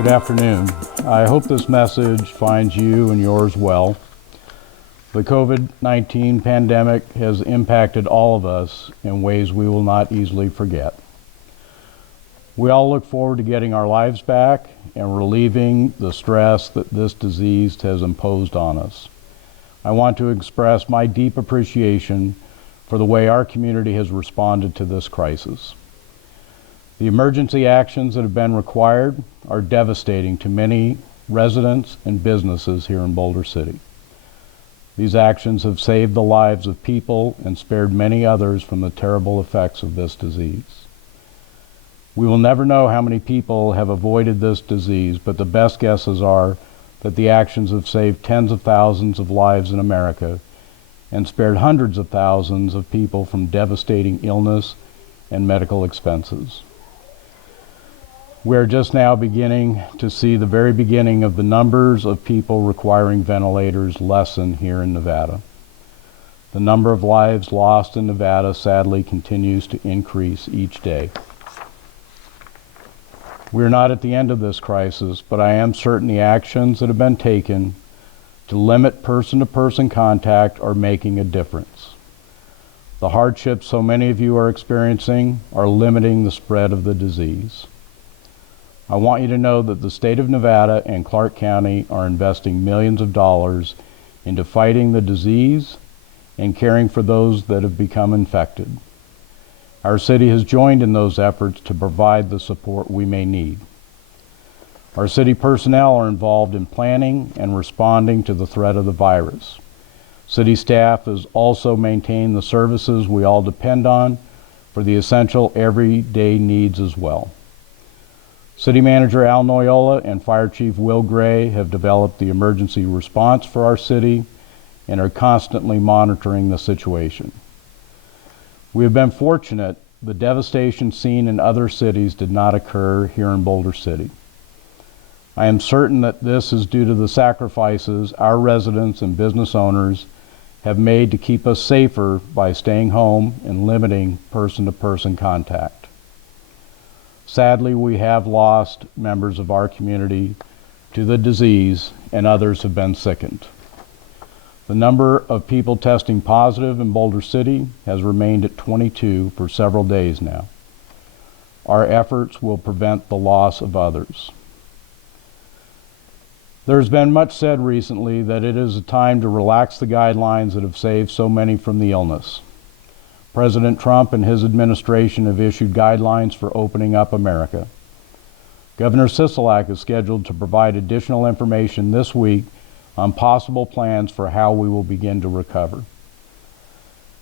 Good afternoon. I hope this message finds you and yours well. The COVID-19 pandemic has impacted all of us in ways we will not easily forget. We all look forward to getting our lives back and relieving the stress that this disease has imposed on us. I want to express my deep appreciation for the way our community has responded to this crisis. The emergency actions that have been required are devastating to many residents and businesses here in Boulder City. These actions have saved the lives of people and spared many others from the terrible effects of this disease. We will never know how many people have avoided this disease, but the best guesses are that the actions have saved tens of thousands of lives in America and spared hundreds of thousands of people from devastating illness and medical expenses. We are just now beginning to see the very beginning of the numbers of people requiring ventilators lessen here in Nevada. The number of lives lost in Nevada sadly continues to increase each day. We are not at the end of this crisis, but I am certain the actions that have been taken to limit person-to-person contact are making a difference. The hardships so many of you are experiencing are limiting the spread of the disease. I want you to know that the state of Nevada and Clark County are investing millions of dollars into fighting the disease and caring for those that have become infected. Our city has joined in those efforts to provide the support we may need. Our city personnel are involved in planning and responding to the threat of the virus. City staff has also maintained the services we all depend on for the essential everyday needs as well. City Manager Al Noyola and Fire Chief Will Gray have developed the emergency response for our city and are constantly monitoring the situation. We have been fortunate the devastation seen in other cities did not occur here in Boulder City. I am certain that this is due to the sacrifices our residents and business owners have made to keep us safer by staying home and limiting person-to-person contact. Sadly, we have lost members of our community to the disease and others have been sickened. The number of people testing positive in Boulder City has remained at 22 for several days now. Our efforts will prevent the loss of others. There's been much said recently that it is a time to relax the guidelines that have saved so many from the illness. President Trump and his administration have issued guidelines for opening up America. Governor Sisolak is scheduled to provide additional information this week on possible plans for how we will begin to recover.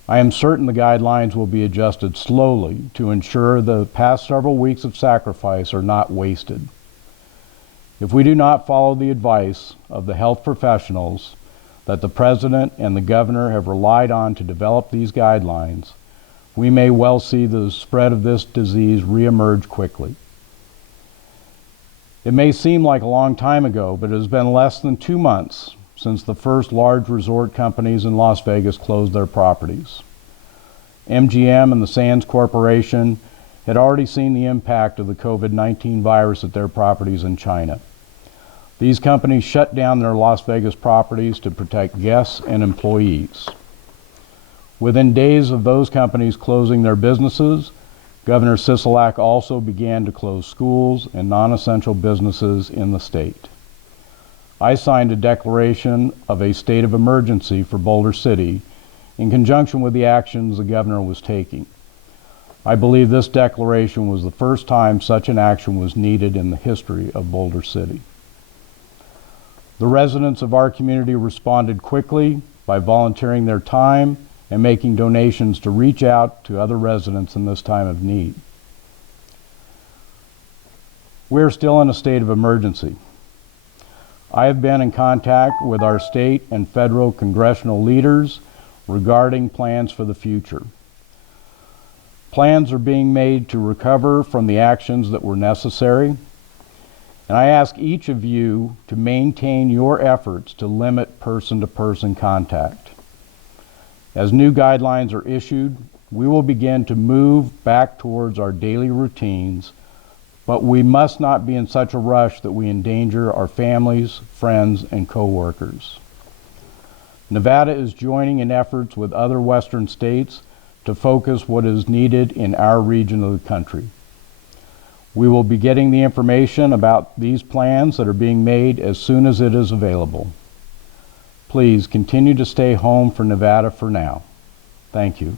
I am certain the guidelines will be adjusted slowly to ensure the past several weeks of sacrifice are not wasted. If we do not follow the advice of the health professionals that the President and the Governor have relied on to develop these guidelines, we may well see the spread of this disease reemerge quickly. It may seem like a long time ago, but it has been less than 2 months since the first large resort companies in Las Vegas closed their properties. MGM and the Sands Corporation had already seen the impact of the COVID-19 virus at their properties in China. These companies shut down their Las Vegas properties to protect guests and employees. Within days of those companies closing their businesses, Governor Sisolak also began to close schools and non-essential businesses in the state. I signed a declaration of a state of emergency for Boulder City in conjunction with the actions the governor was taking. I believe this declaration was the first time such an action was needed in the history of Boulder City. The residents of our community responded quickly by volunteering their time and making donations to reach out to other residents in this time of need. We are still in a state of emergency. I have been in contact with our state and federal congressional leaders regarding plans for the future. Plans are being made to recover from the actions that were necessary, and I ask each of you to maintain your efforts to limit person-to-person contact. As new guidelines are issued, we will begin to move back towards our daily routines But we must not be in such a rush that we endanger our families, friends, and coworkers. Nevada is joining in efforts with other Western states to focus what is needed in our region of the country. We will be getting the information about these plans that are being made as soon as it is available. Please continue to stay home for Nevada for now. Thank you.